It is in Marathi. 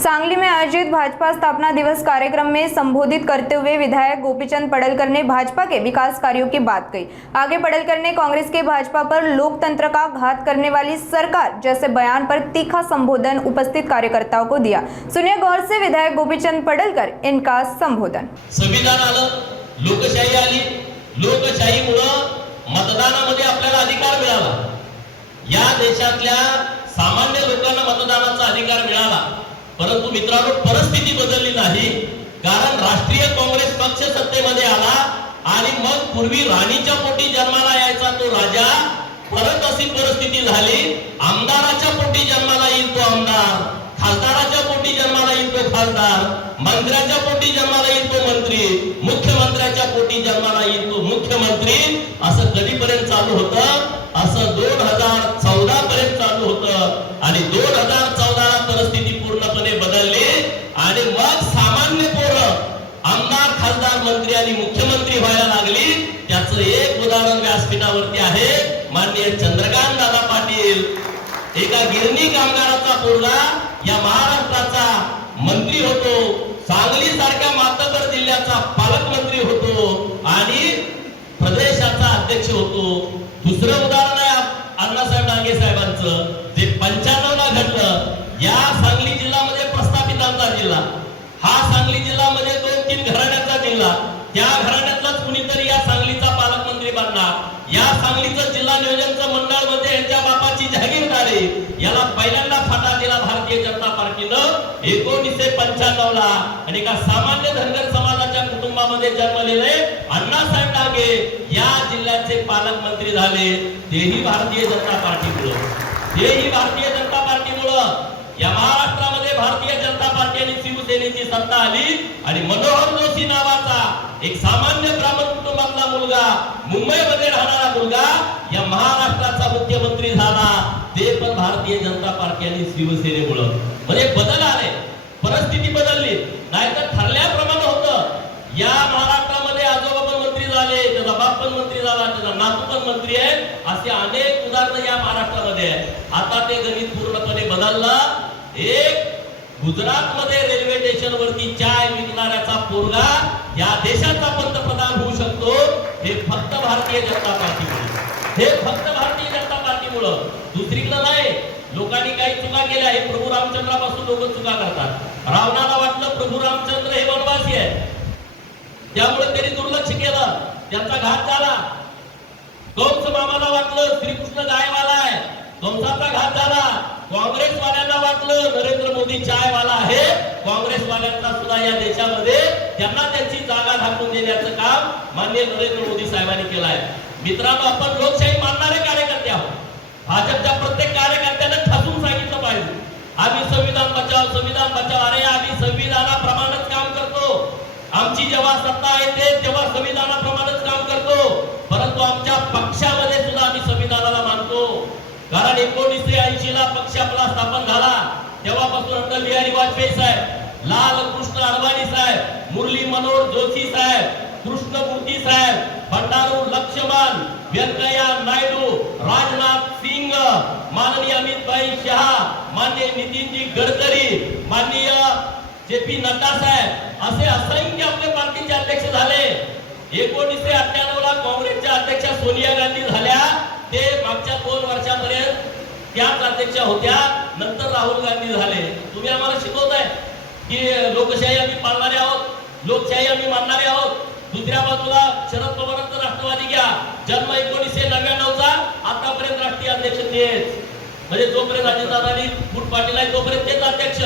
सांगली में आयोजित भाजपा स्थापना दिवस कार्यक्रम में संबोधित करते हुए विधायक गोपीचंद पडलकर ने भाजपा के विकास कार्यों की बात कही। आगे पडलकर ने कांग्रेस के भाजपा पर लोकतंत्र का घात करने वाली सरकार जैसे बयान पर तीखा संबोधन उपस्थित कार्यकर्ताओं को दिया। सुनिए गौर से विधायक गोपीचंद पडलकर इनका संबोधन। संविधान आलं, लोकशाही आली, लोकशाहीमुळे मतदानामध्ये आपल्याला अधिकार मिळाला। या देशातल्या सामान्य लोकांना मतदानाचा अधिकार मिळाला, परंतु मित्रांनो परिस्थिती बदलली नाही। कारण राष्ट्रीय काँग्रेस पक्ष सत्तेमध्ये आला आणि मग पूर्वी राणीच्या पोटी जन्माला यायचा तो राजा, परत अशी परिस्थिती झाली आमदाराच्या पोटी जन्माला येईल तो आमदार, खासदाराच्या पोटी जन्माला येईल तो खासदार, मंत्र्याच्या पोटी जन्माला येईल तो मंत्री, मुख्यमंत्र्याच्या पोटी जन्माला येईल तो मुख्यमंत्री। असं कधीपर्यंत चालू होतं? असं 2014 पर्यंत चालू होतं आणि 2014 ला परिस्थिती पूर्णपणे बदलली आणि मग सामान्य पोरं आमदार, खासदार, मंत्री आणि मुख्यमंत्री व्हायला लागली। त्याचं एक उदाहरण व्यासपीठावरती आहे माननीय चंद्रकांत दादा पाटील। एका गिरणी कामगाराचा पोरगा या महाराष्ट्राचा मंत्री होतो, सांगली सारख्या मातबर जिल्ह्याचा पालकमंत्री होतो आणि प्रदेशाचा अध्यक्ष होतो। दुसरं उदाहरण आहे अण्णासाहेब डांगे साहेबांचं, जे 95 ला घडलं। या सांगली जिल्ह्यामध्ये प्रस्थापित आमदार जिल्हा, हा सांगली जिल्हा म्हणजे 2-3 घराण्याचा जिल्हा, त्या घराण्यातलाच कुणीतरी या सांगलीचा पालकमंत्री बनणार। या सांगलीचं जिल्हा नियोजनचं मंडळ मध्ये यांच्या बापाची जागीरदारी, याला पहिल्यांदा फाटा दिला भारतीय जनता पार्टीनं 1995 ला। आणि एका सामान्य धनगर समाजाच्या कुटुंबामध्ये जन्मलेले अण्णासाहेब डांगे या जिल्ह्याचे पालकमंत्री झाले, तेही भारतीय जनता पार्टीमुळे। तेही भारतीय जनता मुळे या महाराष्ट्रामध्ये भारतीय जनता पार्टी आणि शिवसेनेची सत्ता आली आणि मनोहर जोशी नावाचा एक सामान्य ब्राह्मण कुटुंबातला मुलगा, मुंबईमध्ये राहणारा मुलगा या महाराष्ट्राचा मुख्यमंत्री झाला, ते पण भारतीय जनता पार्टी आणि शिवसेनेमुळे। म्हणजे बदल आले, परिस्थिती बदलली। नाहीतर ठरल्याप्रमाणे होतं या महाराष्ट्रामध्ये आजोबा पण मंत्री झाले, त्याचा बाप पण मंत्री झाला, त्याचा नातू पण मंत्री आहे, असे अनेक उदाहरणं या महाराष्ट्रामध्ये आहे। आता ते गणित पूर्णपणे बदललं। एक गुजरात मध्ये रेल्वे स्टेशन वरती चाय विकणाऱ्याचा पोरगा या देशाचा पंतप्रधान होऊ शकतो, हे फक्त भारतीय जनता पार्टीमुळे। हे फक्त भारतीय जनता पार्टीमुळे, दुसरीकडे नाही। लोकांनी काही चुका केल्या, हे प्रभू रामचंद्रापासून लोक चुका करतात। रावणाला वाटलं प्रभू रामचंद्र हे वनवासी आहे, त्यामुळे त्यांनी दुर्लक्ष केलं, त्यांचा घात झाला। कंस मामाला वाटलं श्रीकृष्ण गायवाला आहे, कंसाचा घात झाला। काँग्रेसवाल्यांना वाटलं नरेंद्र मोदी चायवाला आहे, काँग्रेसवाल्यांना सुद्धा या देशामध्ये त्यांना त्यांची जागा दाखवून देण्याचं काम माननीय नरेंद्र मोदी साहेबांनी केलं आहे। मित्रांनो, आपण लोकशाही मानणारे कार्यकर्ते आहोत। भाजपच्या प्रत्येक कार्यकर्त्याने ठासून सांगितलं पाहिजे, आम्ही संविधान बचाव, संविधान बचाव। अरे आम्ही संविधानाप्रमाणेच काम करतो, आमची जेव्हा सत्ता येते तेव्हा संविधानाप्रमाणेच काम करतो, परंतु आमच्या पक्षामध्ये सुद्धा आम्ही संविधानाला मानतो। कारण 1980 ला पक्ष आपला स्थापन झाला, तेव्हापासून अटल बिहारी वाजपेयी साहेब, लाल कृष्ण अडवाणी साहेब, मुरली मनोहर जोशी साहेब, कृष्णमूर्ती साहेब, भंडारू लक्ष्मण, व्यंकय्या नायडू, राजनाथ सिंह, माननीय अमित भाई शाह, माननीय नितीनजी गडकरी, माननीय जेपी नड्डा साहेब, असे असंख्य आपल्या पार्टीचे अध्यक्ष झाले। 1998 ला काँग्रेसच्या अध्यक्षा सोनिया गांधी झाल्या, ते मागच्या 2 वर्षापर्यंत त्याच अध्यक्षा होत्या, नंतर राहुल गांधी झाले। तुम्ही आम्हाला शिकवताय की लोकशाही आम्ही पाळणारे आहोत, लोकशाही आम्ही मानणारे आहोत। दुसऱ्या बाजूला शरद पवारांचा राष्ट्रवादी घ्या, जन्म 1999 चा, आतापर्यंत राष्ट्रीय अध्यक्ष तेच, म्हणजे जोपर्यंत अजितदादांनी फूट पाटील आहे तोपर्यंत तेच अध्यक्ष।